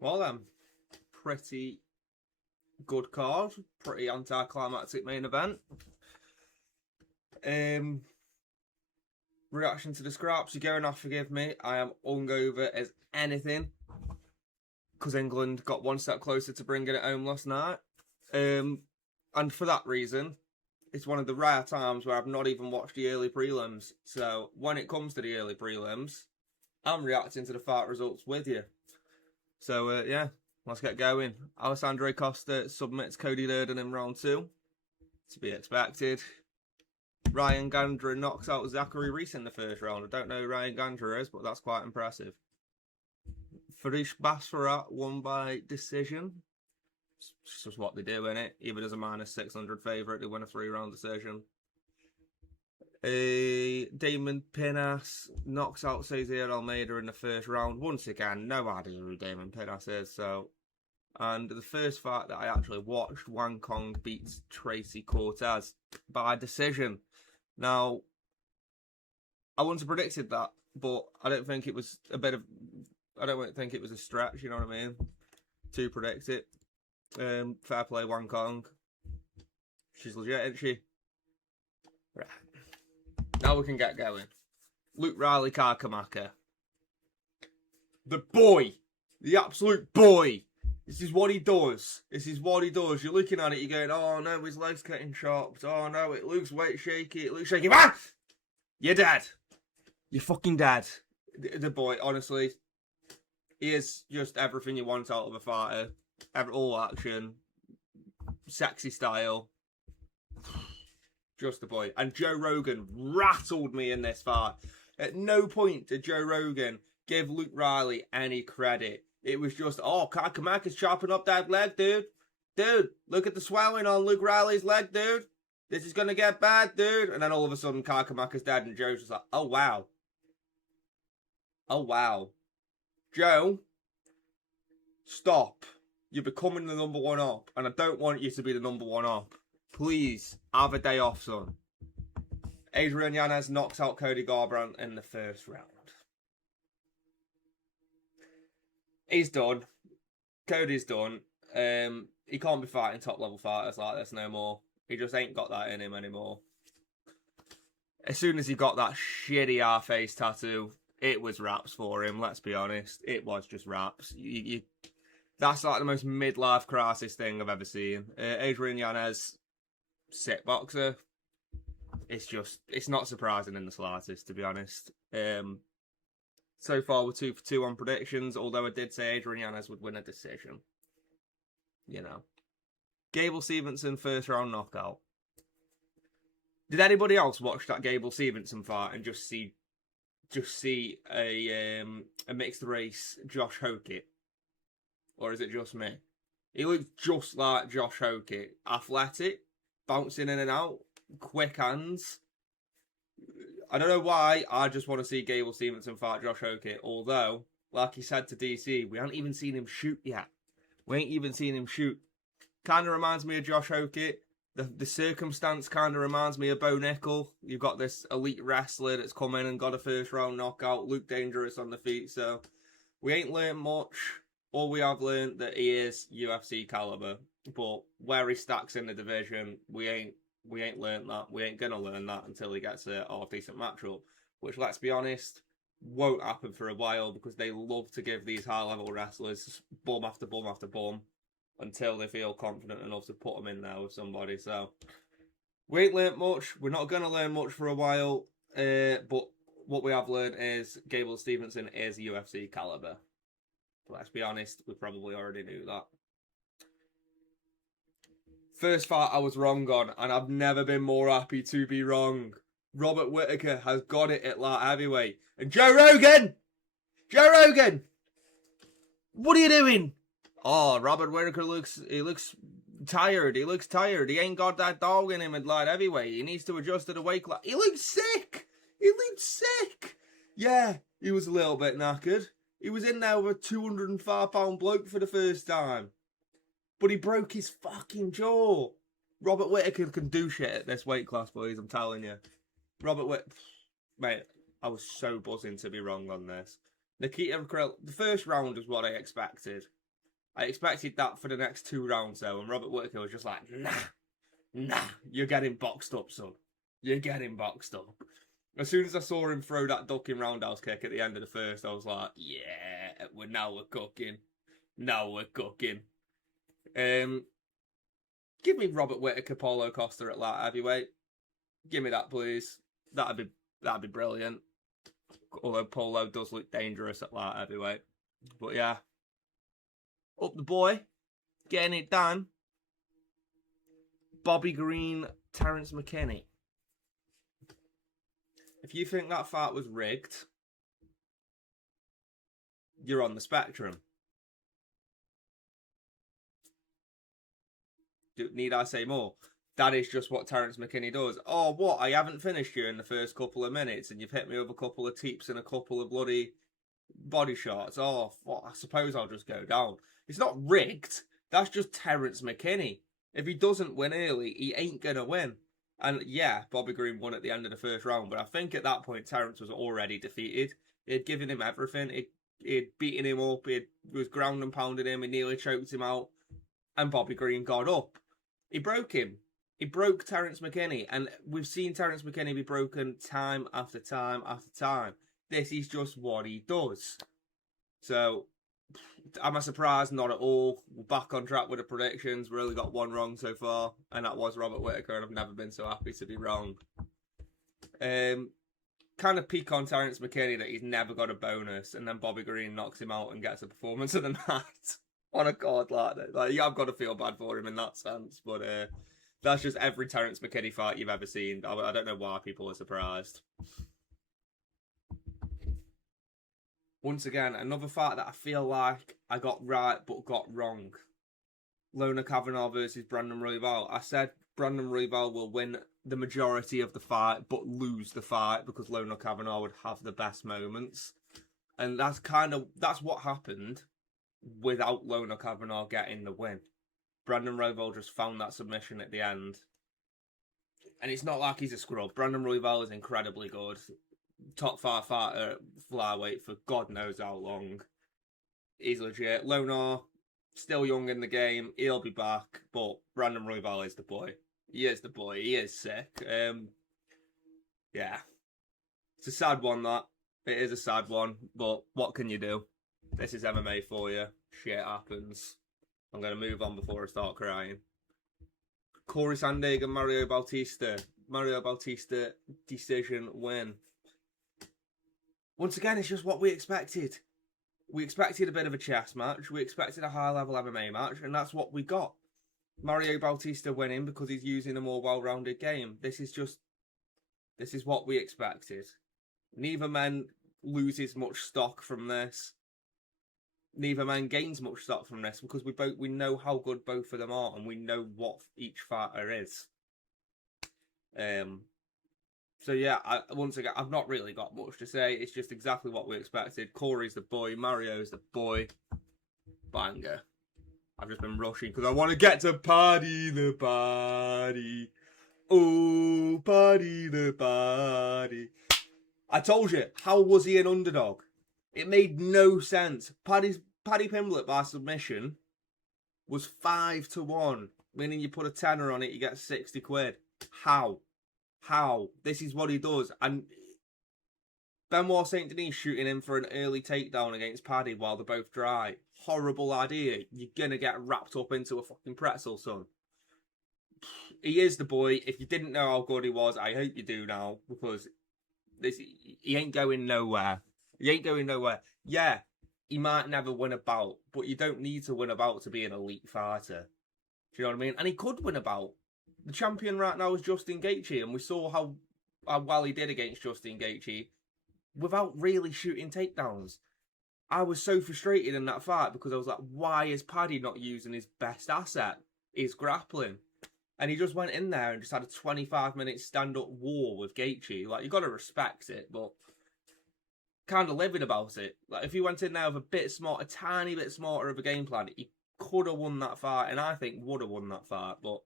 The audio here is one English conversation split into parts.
Well then, pretty good card. Pretty anticlimactic main event. Reaction to the scraps. You're going off, forgive me. I am hungover as anything. Because England got one step closer to bringing it home last night. And for that reason, it's one of the rare times where I've not even watched the early prelims. So when it comes to the early prelims, I'm reacting to the fight results with you. So yeah, let's get going. Alessandro Costa submits Cody Durden in round 2. To be expected. Ryan Gandra knocks out Zachary Reese in the first round. I don't know who Ryan Gandra is, but that's quite impressive. Farish Basfarat won by decision. It's just what they do, innit? Even as a -600 favourite, they win a 3-round decision. Damon Pinnas knocks out Cesar Almeida in the first round. Once again, no idea who Damon Pinnas is. And the first fight that I actually watched, Wang Kong beats Tracy Cortez by decision. Now, I wouldn't have predicted that, but I don't think it was I don't think it was a stretch, you know what I mean, to predict it. Fair play, Wang Kong. She's legit, isn't she? Right. Now we can get going. Luke Riley Karkamaka. The boy! The absolute boy! This is what he does. This is what he does. You're looking at it, you're going, oh no, his leg's getting chopped. Oh no, it looks weight shaky. It looks shaky. Ah! You're dead. You're fucking dead. The boy, honestly, he is just everything you want out of a fighter. All action. Sexy style. Just the boy. And Joe Rogan rattled me in this fight. At no point did Joe Rogan give Luke Riley any credit. It was just, oh, Karkamaka's chopping up that leg, dude. Dude, look at the swelling on Luke Riley's leg, dude. This is going to get bad, dude. And then all of a sudden, Karkamaka's dead, and Joe's just like, oh, wow. Oh, wow. Joe, stop. You're becoming the number one op, and I don't want you to be the number one op. Please, have a day off, son. Adrian Yanez knocks out Cody Garbrandt in the first round. He's done. Cody's done. He can't be fighting top-level fighters like this no more. He just ain't got that in him anymore. As soon as he got that shitty R-face tattoo, it was raps for him, let's be honest. It was just raps. That's like the most midlife crisis thing I've ever seen. Adrian Yanez, sick boxer. It's not surprising in the slightest, to be honest. So far, we're 2 for 2 on predictions, although I did say Adrian Yanez would win a decision. You know. Gable Stevenson, first round knockout. Did anybody else watch that Gable Stevenson fight and just see a mixed race Josh Hokett? Or is it just me? He looks just like Josh Hokett. Athletic, bouncing in and out, quick hands. I don't know why, I just want to see Gable Stevenson fight Josh Hokett. Although, like he said to DC, we haven't even seen him shoot yet. We ain't even seen him shoot. Kind of reminds me of Josh Hokett. The circumstance kind of reminds me of Bo Nickel. You've got this elite wrestler that's come in and got a first round knockout. Luke Dangerous on the feet. So, we ain't learned much. All we have learned that he is UFC caliber. But where he stacks in the division, we ain't learned that. We ain't going to learn that until he gets a decent matchup. Which, let's be honest, won't happen for a while because they love to give these high-level wrestlers bum after bum after bum until they feel confident enough to put them in there with somebody. So, we ain't learned much. We're not going to learn much for a while. But what we have learned is Gable Stevenson is UFC caliber. Let's be honest, we probably already knew that. First fight I was wrong on, and I've never been more happy to be wrong. Robert Whittaker has got it at light heavyweight. And Joe Rogan! Joe Rogan! What are you doing? Oh, Robert Whittaker looks tired. He looks tired. He ain't got that dog in him at light heavyweight. He needs to adjust to the weight class. He looks sick! He looked sick! Yeah, he was a little bit knackered. He was in there with a 205-pound bloke for the first time. But he broke his fucking jaw. Robert Whittaker can do shit at this weight class, boys, I'm telling you. Robert Whittaker... Mate, I was so buzzing to be wrong on this. Nikita Krill... The first round was what I expected. I expected that for the next 2 rounds, though, and Robert Whittaker was just like, nah, you're getting boxed up, son. You're getting boxed up. As soon as I saw him throw that ducking roundhouse kick at the end of the first, I was like, yeah, we're cooking. Now we're cooking. Give me Robert Whittaker, Paulo Costa at light heavyweight. Give me that, please. That'd be brilliant. Although Paulo does look dangerous at light heavyweight. But yeah. Up the boy. Getting it done. Bobby Green, Terence McKinney. If you think that fight was rigged, you're on the spectrum. Need I say more? That is just what Terence McKinney does. Oh, what? I haven't finished you in the first couple of minutes, and you've hit me with a couple of teeps and a couple of bloody body shots. Oh, what? I suppose I'll just go down. It's not rigged. That's just Terence McKinney. If he doesn't win early, he ain't going to win. And yeah, Bobby Green won at the end of the first round, but I think at that point, Terence was already defeated. He had given him everything. He'd beaten him up. He was ground and pounded him. He nearly choked him out. And Bobby Green got up. He broke him. He broke Terence McKinney. And we've seen Terence McKinney be broken time after time after time. This is just what he does. So, am I surprised? Not at all. We're back on track with the predictions. We only got one wrong so far. And that was Robert Whittaker. And I've never been so happy to be wrong. Kind of peak on Terence McKinney that he's never got a bonus. And then Bobby Green knocks him out and gets a performance of the night. On a card like that. Like, I've got to feel bad for him in that sense. But that's just every Terence McKinney fight you've ever seen. I don't know why people are surprised. Once again, another fight that I feel like I got right but got wrong. Lona Kavanagh versus Brandon Royval. I said Brandon Royval will win the majority of the fight but lose the fight because Lona Kavanagh would have the best moments. And that's what happened without Lona Kavanagh getting the win. Brandon Royval just found that submission at the end. And it's not like he's a scrub. Brandon Royval is incredibly good. Top 5 fighter flyweight for God knows how long. He's legit. Lona, still young in the game. He'll be back. But Brandon Royval is the boy. He is the boy. He is sick. Yeah. It's a sad one, that. It is a sad one. But what can you do? This is MMA for you. Shit happens. I'm going to move on before I start crying. Corey Sandhagen and Mario Bautista. Mario Bautista decision win. Once again, it's just what we expected. We expected a bit of a chess match. We expected a high-level MMA match, and that's what we got. Mario Bautista winning because he's using a more well-rounded game. This is what we expected. Neither man loses much stock from this. Neither man gains much stock from this because we know how good both of them are and we know what each fighter is. So yeah, once again, I've not really got much to say. It's just exactly what we expected. Corey's the boy, Mario's the boy. Banger. I've just been rushing because I want to get to Paddy the Paddy. Oh, Paddy the Paddy. I told you, how was he an underdog? It made no sense. Paddy Pimblett by submission was 5-1, meaning you put a tenner on it, you get 60 quid. How? This is what he does. And Benoit St. Denis shooting in for an early takedown against Paddy while they're both dry. Horrible idea. You're going to get wrapped up into a fucking pretzel, son. He is the boy. If you didn't know how good he was, I hope you do now, because he ain't going nowhere. He ain't going nowhere. Yeah, he might never win a bout, but you don't need to win a bout to be an elite fighter. Do you know what I mean? And he could win a bout. The champion right now is Justin Gaethje, and we saw how well he did against Justin Gaethje without really shooting takedowns. I was so frustrated in that fight because I was like, why is Paddy not using his best asset, his grappling? And he just went in there and just had a 25-minute stand-up war with Gaethje. Like, you got to respect it, but kind of living about it. Like, if he went in there with a tiny bit smarter of a game plan, he could have won that fight, and I think would have won that fight, but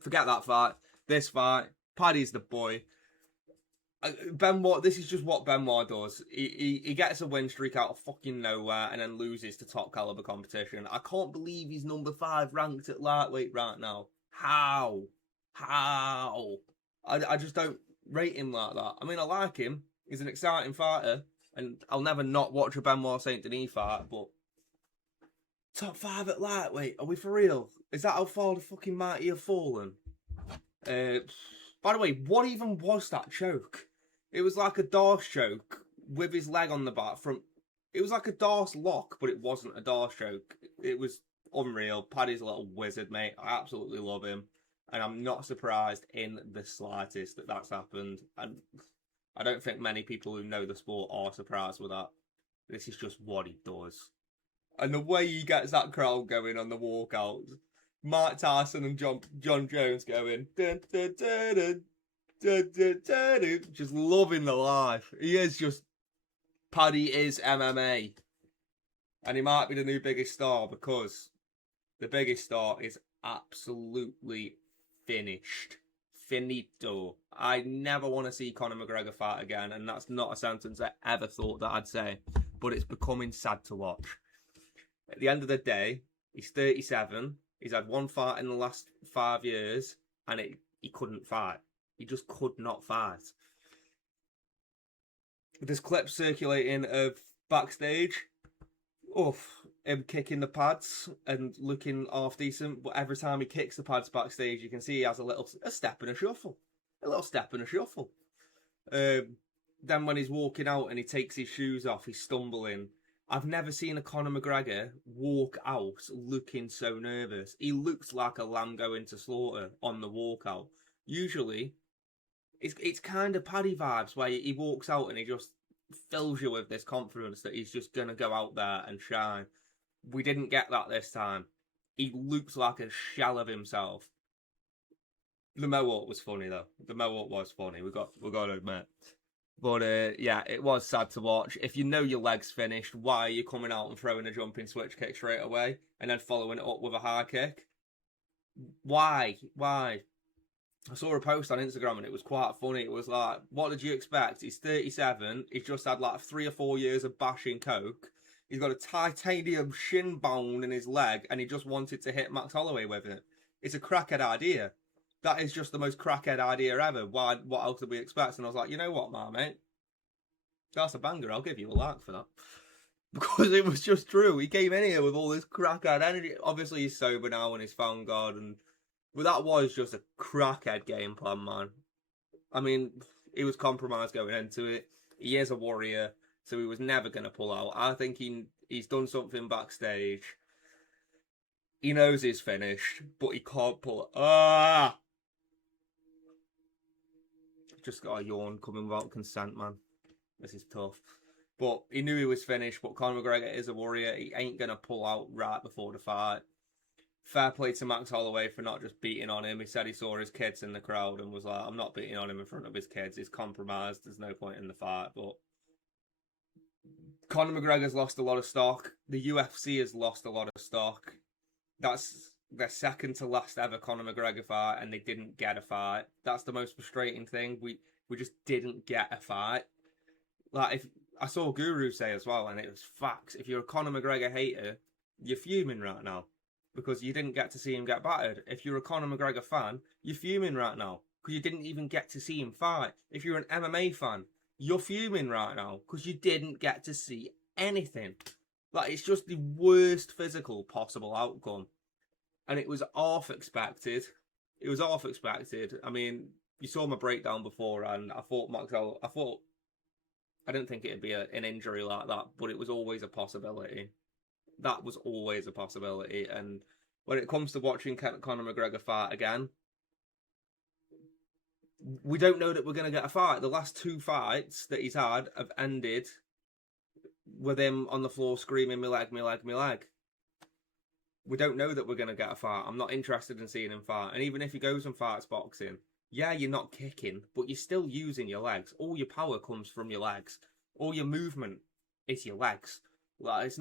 forget that fight. This fight, Paddy's the boy. Benoit, this is just what Benoit does. He gets a win streak out of fucking nowhere and then loses to top caliber competition. I can't believe he's number 5 ranked at lightweight right now. How? I just don't rate him like that. I mean, I like him. He's an exciting fighter, and I'll never not watch a Benoit Saint Denis fight, but top 5 at lightweight, are we for real? Is that how far the fucking mighty have fallen? By the way, what even was that choke? It was like a Darce choke with his leg on the back from... It was like a Darce lock, but it wasn't a Darce choke. It was unreal. Paddy's a little wizard, mate. I absolutely love him. And I'm not surprised in the slightest that that's happened. And I don't think many people who know the sport are surprised with that. This is just what he does. And the way he gets that crowd going on the walkout. Mike Tyson and John Jones going. Dun, dun, dun, dun, dun, dun, dun, dun, just loving the life. He is just... Paddy is MMA. And he might be the new biggest star because the biggest star is absolutely finished. Finito. I never want to see Conor McGregor fight again, and that's not a sentence I ever thought that I'd say, but it's becoming sad to watch. At the end of the day, he's 37. He's had one fight in the last 5 years, and he couldn't fight. He just could not fight. There's clips circulating of backstage. Him kicking the pads and looking half decent, but every time he kicks the pads backstage, you can see he has a step and a shuffle. A little step and a shuffle. Then when he's walking out and he takes his shoes off, he's stumbling. I've never seen a Conor McGregor walk out looking so nervous. He looks like a lamb going to slaughter on the walkout. Usually, it's kind of Paddy vibes where he walks out and he just fills you with this confidence that he's just going to go out there and shine. We didn't get that this time. He looks like a shell of himself. The Mohawk was funny though. The Mohawk was funny. We got to admit. But yeah, it was sad to watch. If you know your leg's finished, why are you coming out and throwing a jumping switch kick straight away and then following it up with a high kick? Why? I saw a post on Instagram and it was quite funny. It was like, what did you expect? He's 37. He's just had like 3 or 4 years of bashing coke. He's got a titanium shin bone in his leg and he just wanted to hit Max Holloway with it. It's a crackhead idea. That is just the most crackhead idea ever. Why? What else did we expect? And I was like, you know what, mate? That's a banger. I'll give you a like for that. Because it was just true. He came in here with all this crackhead energy. Obviously, he's sober now and he's found God. But that was just a crackhead game plan, man. I mean, he was compromised going into it. He is a warrior, so he was never going to pull out. I think he's done something backstage. He knows he's finished, but he can't pull it. Just got a yawn coming without consent, man. This is tough. But he knew he was finished, but Conor McGregor is a warrior. He ain't going to pull out right before the fight. Fair play to Max Holloway for not just beating on him. He said he saw his kids in the crowd and was like, I'm not beating on him in front of his kids. He's compromised. There's no point in the fight. But Conor McGregor's lost a lot of stock. The UFC has lost a lot of stock. That's their second to last ever Conor McGregor fight, and they didn't get a fight. That's the most frustrating thing. We just didn't get a fight. Like, if I saw Guru say as well, and it was facts. If you're a Conor McGregor hater, you're fuming right now because you didn't get to see him get battered. If you're a Conor McGregor fan, you're fuming right now because you didn't even get to see him fight. If you're an MMA fan, you're fuming right now because you didn't get to see anything. Like, it's just the worst physical possible outcome. And it was half expected. I mean, you saw my breakdown before, and I didn't think it'd be an injury like that, but it was always a possibility. That was always a possibility. And when it comes to watching Conor McGregor fight again, we don't know that we're going to get a fight. The last 2 fights that he's had have ended with him on the floor screaming, me leg, me leg, me leg. We don't know that we're going to get a fight. I'm not interested in seeing him fight. And even if he goes and fights boxing, yeah, you're not kicking, but you're still using your legs. All your power comes from your legs. All your movement is your legs. Like,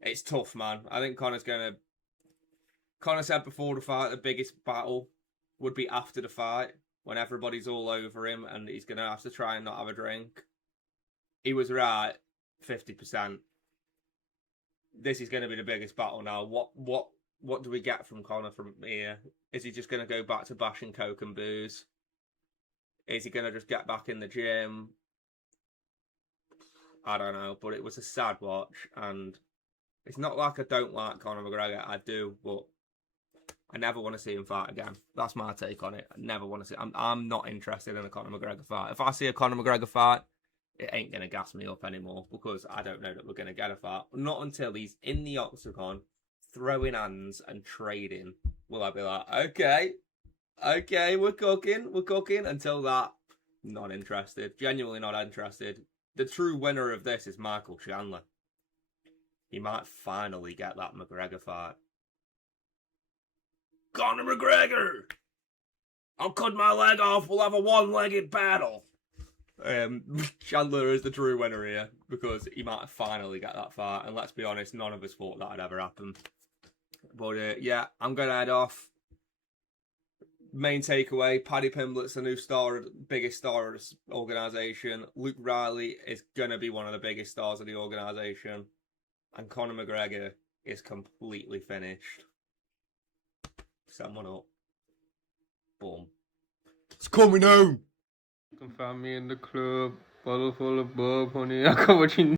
it's tough, man. I think Conor said before the fight the biggest battle would be after the fight. when everybody's all over him and he's going to have to try and not have a drink. He was right, 50%. This is going to be the biggest battle now. What do we get from Conor from here? Is he just going to go back to bashing coke and booze? Is he going to just get back in the gym? I don't know, but it was a sad watch, and it's not like I don't like Conor McGregor. I do, but I never want to see him fight again. That's my take on it. I never want to see. I'm not interested in a Conor McGregor fight. If I see a Conor McGregor fight, it ain't going to gas me up anymore, because I don't know that we're going to get a fight. Not until he's in the octagon, throwing hands and trading, will I be like, okay, we're cooking. Until that, not interested. Genuinely not interested. The true winner of this is Michael Chandler. He might finally get that McGregor fight. Conor McGregor! I'll cut my leg off, we'll have a one-legged battle. Chandler is the true winner here, because he might finally get that fight, and let's be honest, none of us thought that'd ever happen. But yeah, I'm going to head off. Main takeaway, Paddy Pimblett's the new star, biggest star of this organisation. Luke Riley is going to be one of the biggest stars of the organisation. And Conor McGregor is completely finished. Set one up. Boom. It's coming home! You can find me in the club, bottle full of bub, honey. I got what you need.